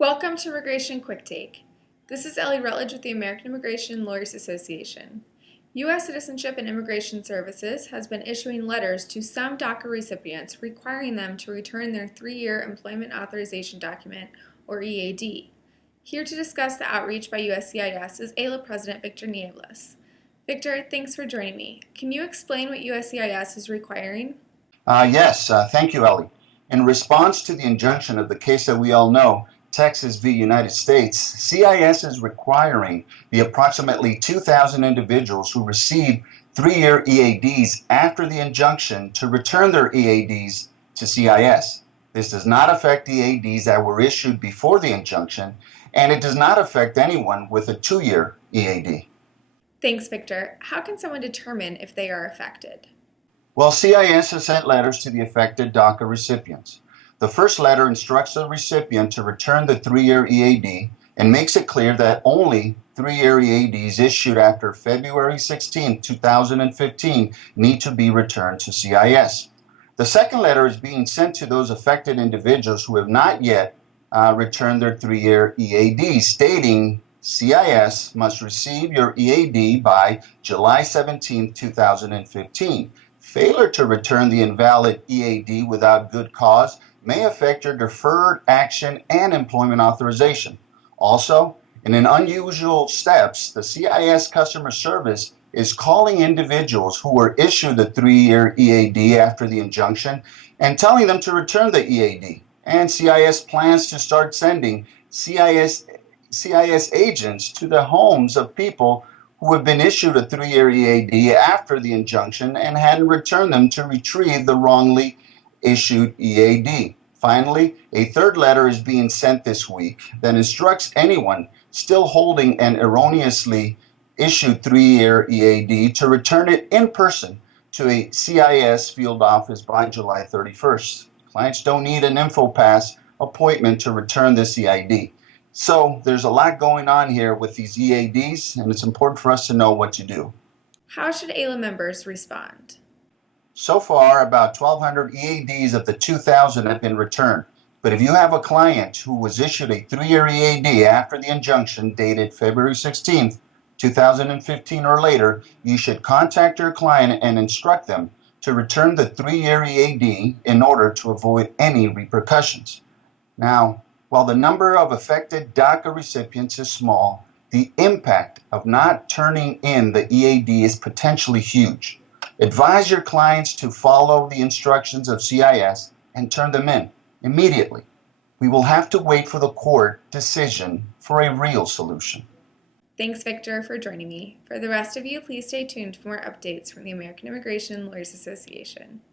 Welcome to Immigration Quicktake. This is Ellie Rutledge with the American Immigration Lawyers Association. U.S. Citizenship and Immigration Services has been issuing letters to some DACA recipients requiring them to return their 3-year Employment Authorization Document, or EAD. Here to discuss the outreach by USCIS is AILA President Victor Nieblas. Victor, thanks for joining me. Can you explain what USCIS is requiring? Yes, thank you, Ellie. In response to the injunction of the case that we all know, Texas v. United States, CIS is requiring the approximately 2,000 individuals who received 3-year EADs after the injunction to return their EADs to CIS. This does not affect EADs that were issued before the injunction, and it does not affect anyone with a 2-year EAD. Thanks, Victor. How can someone determine if they are affected? Well, CIS has sent letters to the affected DACA recipients. The first letter instructs the recipient to return the 3-year EAD and makes it clear that only 3-year EADs issued after February 16, 2015 need to be returned to CIS. The second letter is being sent to those affected individuals who have not yet returned their 3-year EAD, stating CIS must receive your EAD by July 17, 2015. Failure to return the invalid EAD without good cause may affect your deferred action and employment authorization. Also, in an unusual steps, the CIS customer service is calling individuals who were issued the 3-year EAD after the injunction and telling them to return the EAD. And CIS plans to start sending CIS agents to the homes of people who have been issued a 3-year EAD after the injunction and hadn't returned them to retrieve the wrongly issued EAD. Finally, a third letter is being sent this week that instructs anyone still holding an erroneously issued 3-year EAD to return it in person to a CIS field office by July 31st. Clients don't need an InfoPass appointment to return this EAD. So there's a lot going on here with these EADs, and it's important for us to know what to do. How should AILA members respond? So far, about 1,200 EADs of the 2,000 have been returned. But if you have a client who was issued a 3-year EAD after the injunction dated February 16, 2015 or later, you should contact your client and instruct them to return the 3-year EAD in order to avoid any repercussions. Now, while the number of affected DACA recipients is small, the impact of not turning in the EAD is potentially huge. Advise your clients to follow the instructions of CIS and turn them in immediately. We will have to wait for the court decision for a real solution. Thanks, Victor, for joining me. For the rest of you, please stay tuned for more updates from the American Immigration Lawyers Association.